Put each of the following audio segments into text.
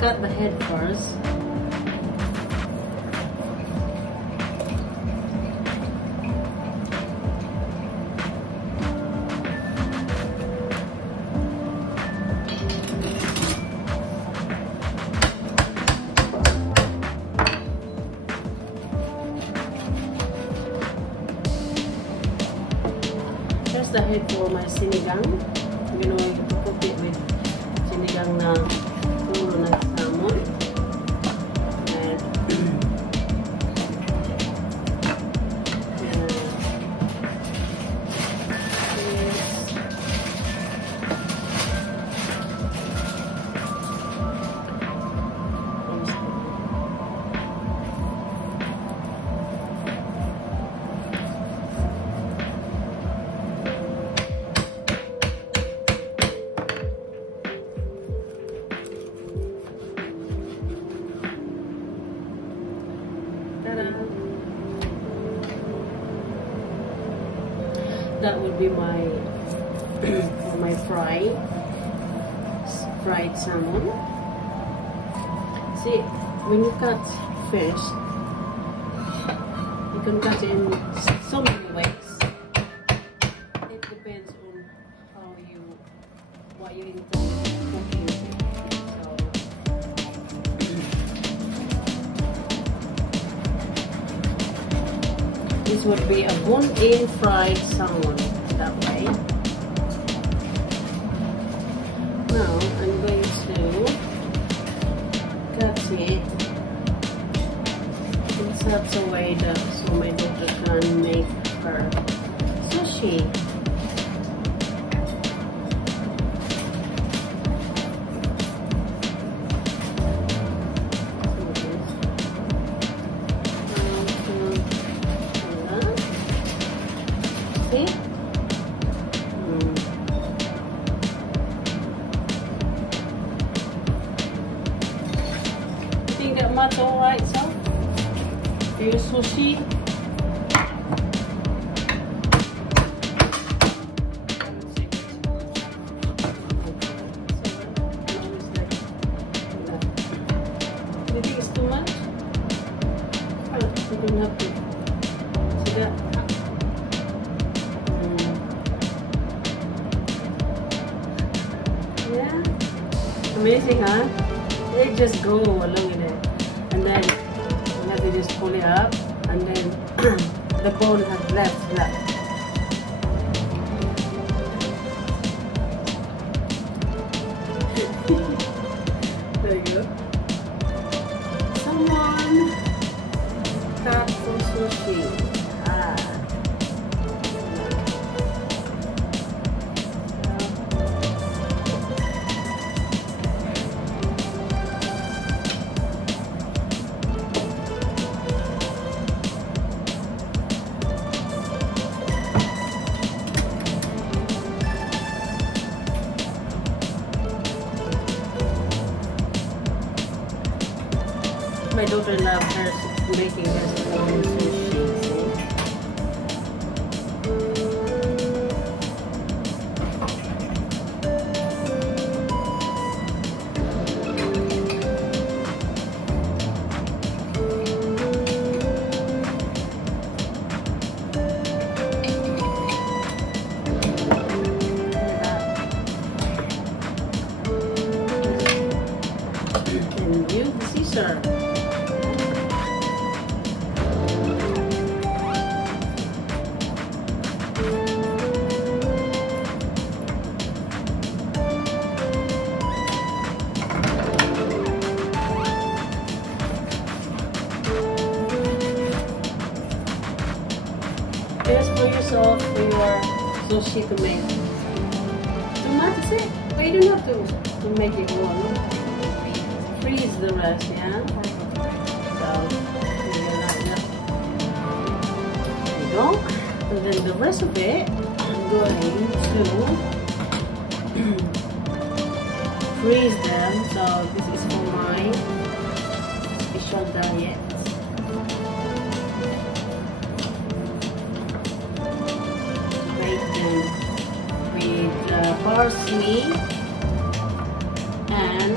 cut the head first. Here's the head for my sinigang. I'm going to cook it with sinigang na puro na salmon. And that would be my my fried salmon. See, when you cut fish, you can cut it in so many ways. It depends on what you intend cooking with. This would be a bone-in fried salmon that way. Now I'm going to cut it in such a way that so my daughter can make her sushi. That's alright, so for your sushi. Do you think it's too much? You don't have to. See that? Yeah? Amazing, huh? They just go along in it. And then you have to just pull it up, and then the bone has left. There you go. Someone cut for sushi. My daughter loves her making her own sushi. And use the scissor. Just for yourself for your sushi to make. Too much is it? But you don't have to make it raw, no? Freeze the rest, yeah? So, there you go. And then the rest of it, I'm going to freeze them. So this is for my special diet. With parsley and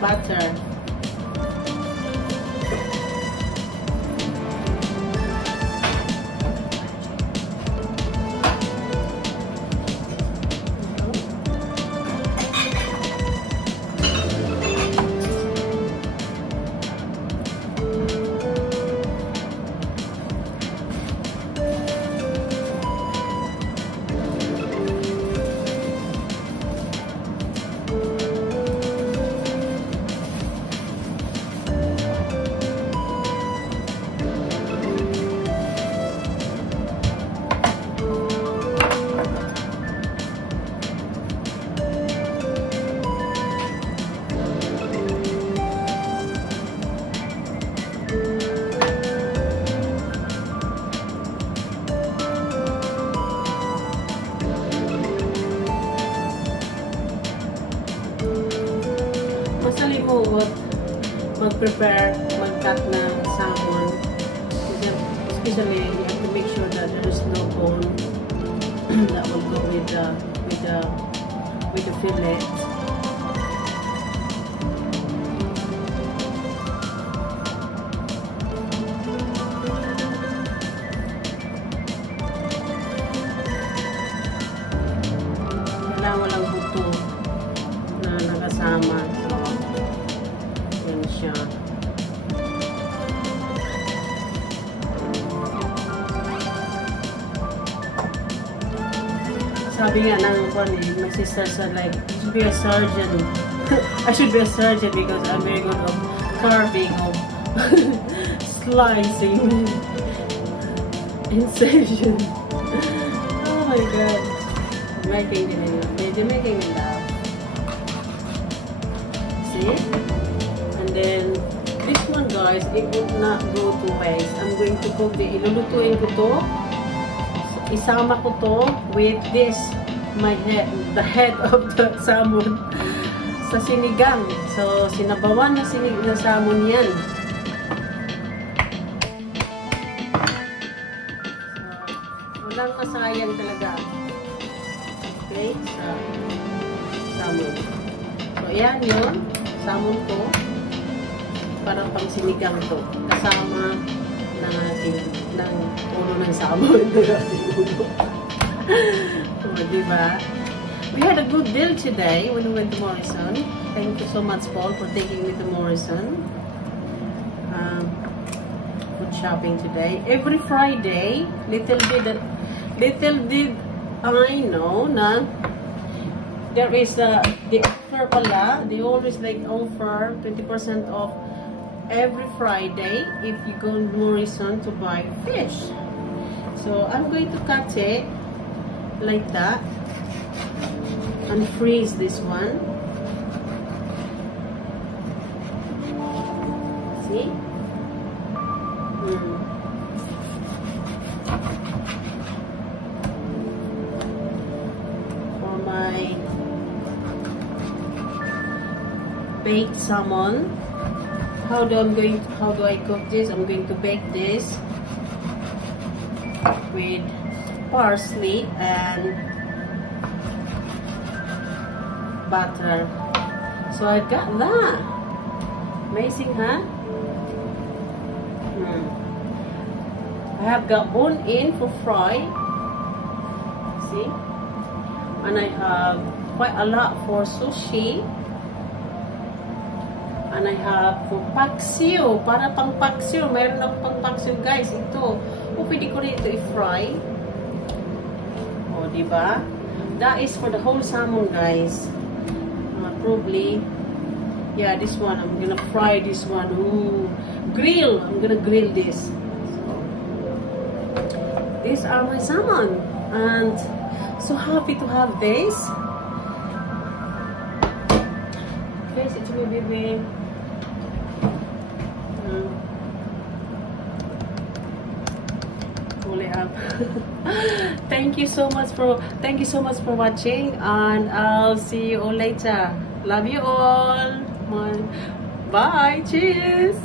butter. Masalimuot mag-prepare, mag-cut ng salmon. Especially, you have to make sure that there is no bone that will go with the fillet. Kailangan walang buto na nakasama. Siya. Sabi nga ng my sister said like, you should be a surgeon. I should be a surgeon because I'm very good at carving, of slicing, incision. Oh my god. Making it laugh. See? Then, this one guys, it would not go to waste. I'm going to cook ilulutuin ko to. Isama ko to with this, the head of the salmon sa sinigang. So, sinabawan na salmon yan. So, walang masayang talaga. Okay, sa salmon. So, yan yun. Salmon ko. Parang pang sinigang to. Kasama ng ulo ng salmon. So, diba? We had a good deal today when we went to Morrison. Thank you so much, Paul, for taking me to Morrison. Good shopping today. Every Friday, little did I know na there is the offer pala. They always like offer 20% off every Friday if you go to Morrison to buy fish. So I'm going to cut it like that and freeze this one. See? For my baked salmon. How do I cook this? I'm going to bake this with parsley and butter. So I got that. Amazing, huh? I have got bone in for fry. See? And I have quite a lot for sushi. And I have for paksiw. Para pang paksiw. Mayroon akong pang paksiw, guys. Ito. O, pwede ko rin ito i-fry. O, diba? That is for the whole salmon, guys. Probably. Yeah, this one. I'm gonna fry this one. Ooh. Grill. I'm gonna grill this. So, these are my salmon. And so happy to have this. Guys, it's my baby. Up. Thank you so much for watching, and I'll see you all later. Love you all. Bye. Cheers.